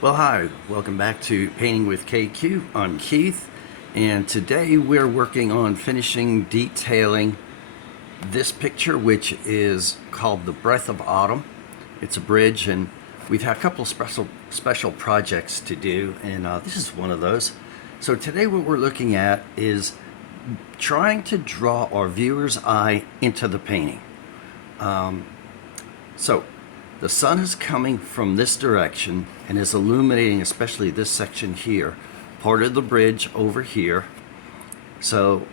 Well, hi, welcome back to Painting with KQ. I'm Keith, and today we're working on finishing detailing this picture, which is called The Breath of Autumn. It's a bridge, and we've had a couple of special projects to do, and this is one of those. So today what we're looking at is trying to draw our viewer's eye into the painting. So the sun is coming from this direction and is illuminating especially this section here, part of the bridge over here. So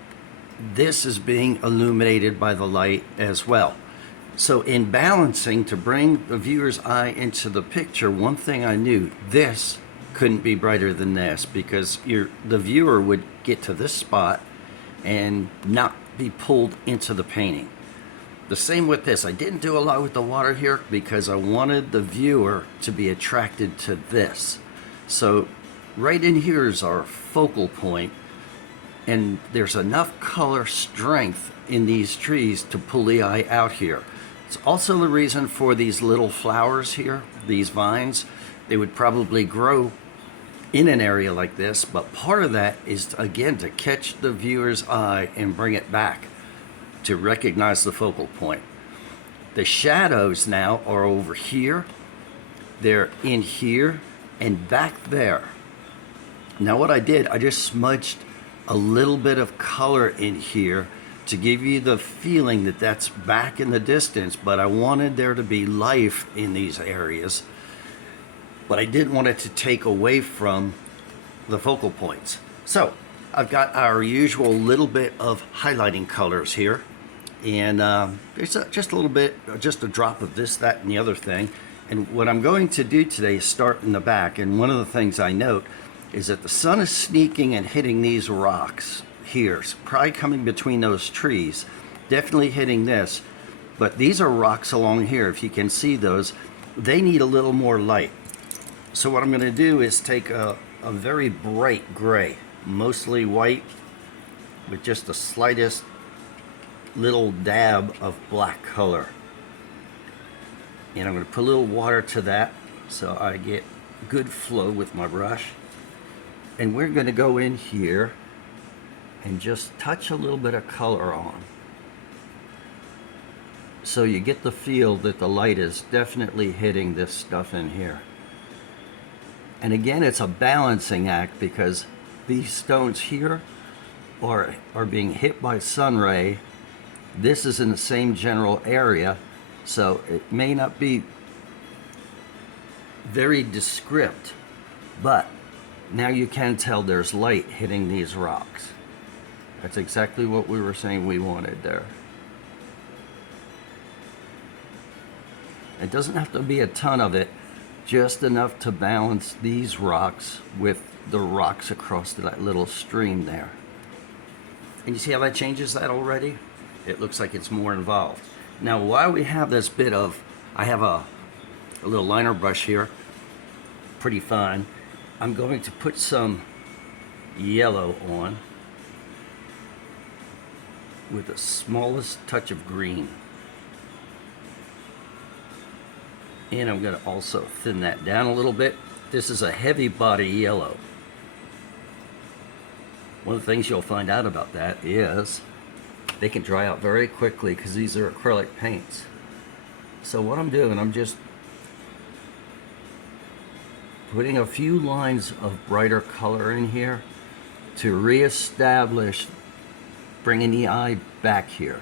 this is being illuminated by the light as well. So in balancing to bring the viewer's eye into the picture, one thing I knew, this couldn't be brighter than this, because the viewer would get to this spot and not be pulled into the painting. The same with this. I didn't do a lot with the water here because I wanted the viewer to be attracted to this. So right in here is our focal point, and there's enough color strength in these trees to pull the eye out here. It's also the reason for these little flowers here, these vines. They would probably grow in an area like this, but part of that is, again, to catch the viewer's eye and bring it back to recognize the focal point. The shadows now are over here, they're in here, and back there. Now what I did, I just smudged a little bit of color in here to give you the feeling that that's back in the distance, but I wanted there to be life in these areas, but I didn't want it to take away from the focal points. So I've got our usual little bit of highlighting colors here. And there's just a little bit, just a drop of this, that, and the other thing. And what I'm going to do today is start in the back. And one of the things I note is that the sun is sneaking and hitting these rocks here. It's probably coming between those trees, definitely hitting this. But these are rocks along here. If you can see those, they need a little more light. So what I'm going to do is take a very bright gray, mostly white, with just the slightest little dab of black color, and I'm going to put a little water to that so I get good flow with my brush. And we're going to go in here and just touch a little bit of color on, so you get the feel that the light is definitely hitting this stuff in here. And again, it's a balancing act, because these stones here are being hit by sun ray. This is in the same general area, so it may not be very descript, but now you can tell there's light hitting these rocks. That's exactly what we were saying we wanted there. It doesn't have to be a ton of it, just enough to balance these rocks with the rocks across that little stream there. And you see how that changes that already? It looks like it's more involved. Now, while we have this bit of, I have a little liner brush here, pretty fine. I'm going to put some yellow on with the smallest touch of green. And I'm going to also thin that down a little bit. This is a heavy body yellow. One of the things you'll find out about that is they can dry out very quickly, because these are acrylic paints. So what I'm doing, I'm just putting a few lines of brighter color in here to reestablish, bringing the eye back here.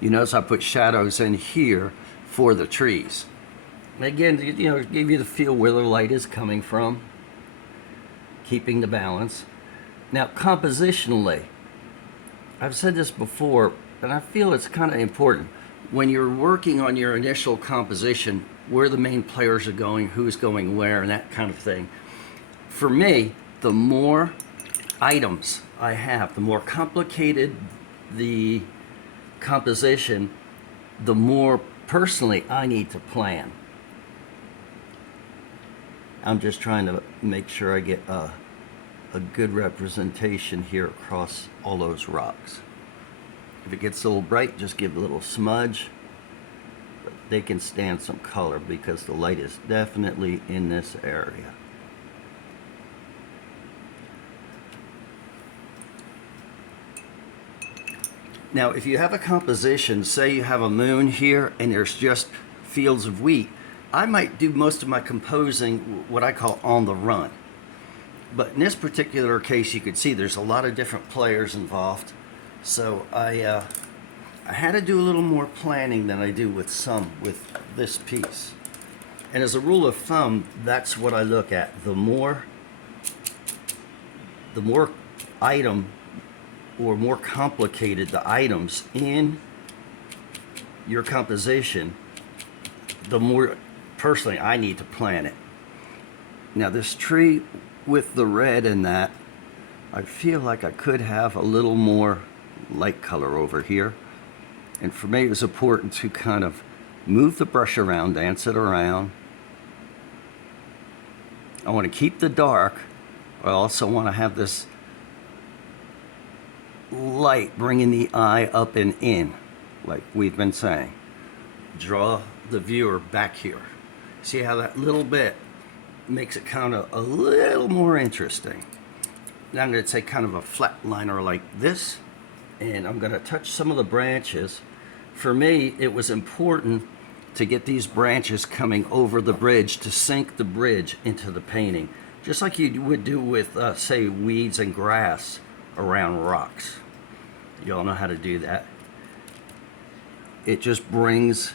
You notice I put shadows in here for the trees. Again, you know, give you the feel where the light is coming from, keeping the balance. Now, compositionally, I've said this before, and I feel it's kind of important. When you're working on your initial composition, where the main players are going, who's going where, and that kind of thing. For me, the more items I have, the more complicated the composition, the more personally I need to plan. I'm just trying to make sure I get a good representation here across all those rocks. If it gets a little bright, just give a little smudge. But they can stand some color because the light is definitely in this area. Now, if you have a composition, say you have a moon here and there's just fields of wheat, I might do most of my composing what I call on the run. But in this particular case, you could see there's a lot of different players involved. So I had to do a little more planning than I do with this piece. And as a rule of thumb, that's what I look at. The more item or more complicated the items in your composition, the more personally I need to plan it. Now this tree with the red in that, I feel like I could have a little more light color over here. And for me it was important to kind of move the brush around, dance it around. I want to keep the dark. I also want to have this light bringing the eye up and in, like we've been saying. Draw the viewer back here. See how that little bit makes it kind of a little more interesting. Now I'm going to take kind of a flat liner like this, and I'm going to touch some of the branches. For me, it was important to get these branches coming over the bridge to sink the bridge into the painting, just like you would do with, say, weeds and grass around rocks. You all know how to do that. It just brings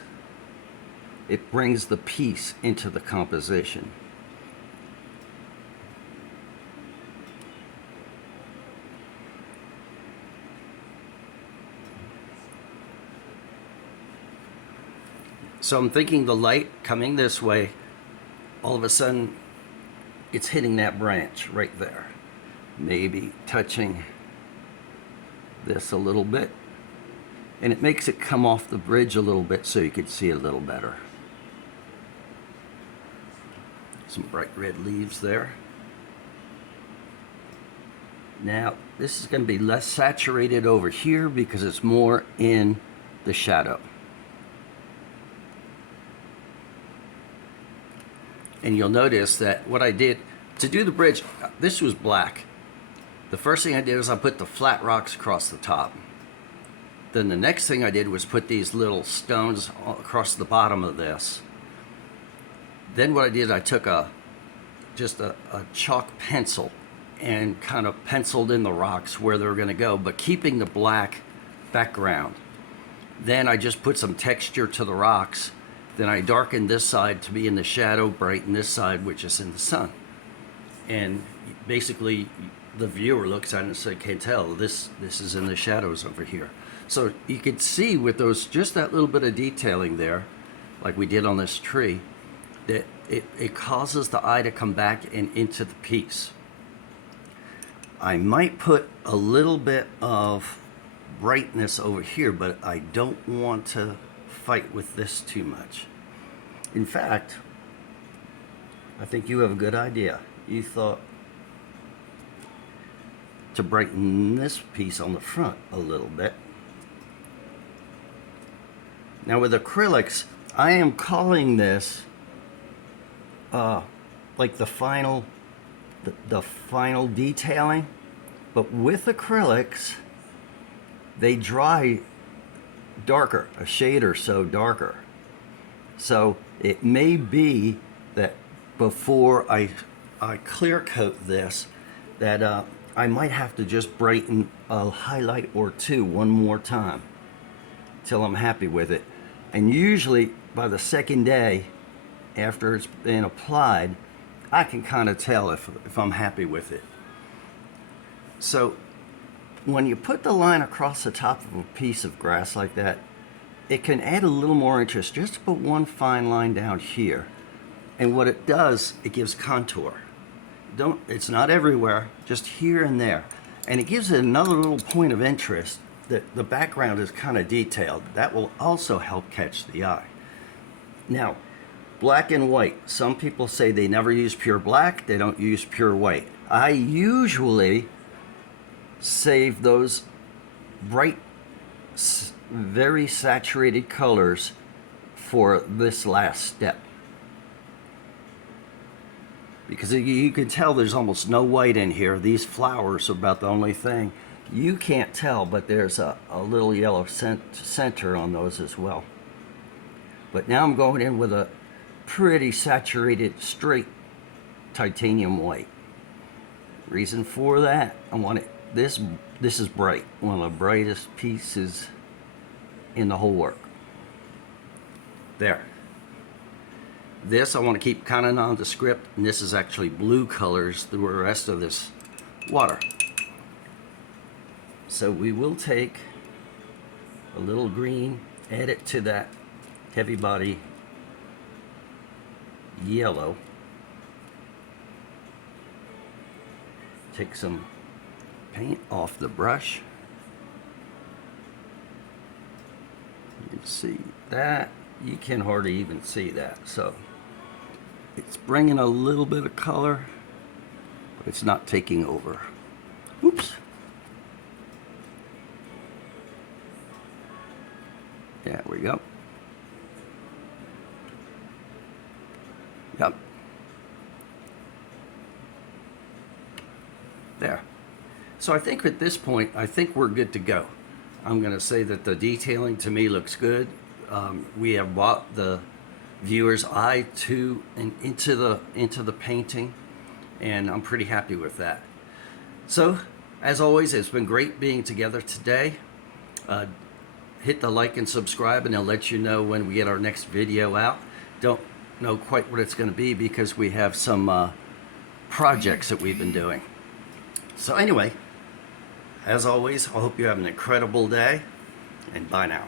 the piece into the composition. So I'm thinking the light coming this way, all of a sudden it's hitting that branch right there. Maybe touching this a little bit. And it makes it come off the bridge a little bit so you could see a little better. Some bright red leaves there. Now this is going to be less saturated over here because it's more in the shadow. And you'll notice that what I did to do the bridge, this was black. The first thing I did was I put the flat rocks across the top. Then the next thing I did was put these little stones across the bottom of this. Then what I did, I took just a chalk pencil and kind of penciled in the rocks where they were going to go, but keeping the black background. Then I just put some texture to the rocks. Then I darkened this side to be in the shadow, brighten this side, which is in the sun. And basically, the viewer looks at it and says, "Can't tell, this is in the shadows over here." So you could see with those, just that little bit of detailing there, like we did on this tree, that it causes the eye to come back and into the piece. I might put a little bit of brightness over here, but I don't want to fight with this too much. In fact, I think you have a good idea. You thought to brighten this piece on the front a little bit. Now with acrylics, I am calling this like the final detailing, but with acrylics, they dry darker, a shade or so darker. So it may be that before I clear coat this, that I might have to just brighten a highlight or two one more time till I'm happy with it. And usually by the second day after it's been applied, I can kind of tell if I'm happy with it. So when you put the line across the top of a piece of grass like that, it can add a little more interest. Just put one fine line down here. And what it does, it gives contour. It's not everywhere, just here and there. And it gives it another little point of interest that the background is kind of detailed. That will also help catch the eye. Now, black and white. Some people say they never use pure black, they don't use pure white. I usually save those bright, very saturated colors for this last step. Because you can tell there's almost no white in here. These flowers are about the only thing. You can't tell, but there's a little yellow center on those as well. But now I'm going in with a pretty saturated, straight titanium white. Reason for that, I want it, this is bright. One of the brightest pieces in the whole work. There. This I want to keep kind of nondescript, and this is actually blue colors the rest of this water. So we will take a little green, add it to that heavy body yellow. Take some paint off the brush. You can see that. You can hardly even see that. So it's bringing a little bit of color, but it's not taking over. Oops. There we go. Yep. There. So I think at this point, I think we're good to go. I'm going to say that the detailing to me looks good. We have brought the viewer's eye to and into the painting, and I'm pretty happy with that. So, as always, it's been great being together today. Hit the like and subscribe, and I'll let you know when we get our next video out. Don't know quite what it's going to be because we have some projects that we've been doing. So anyway, as always, I hope you have an incredible day, and bye now.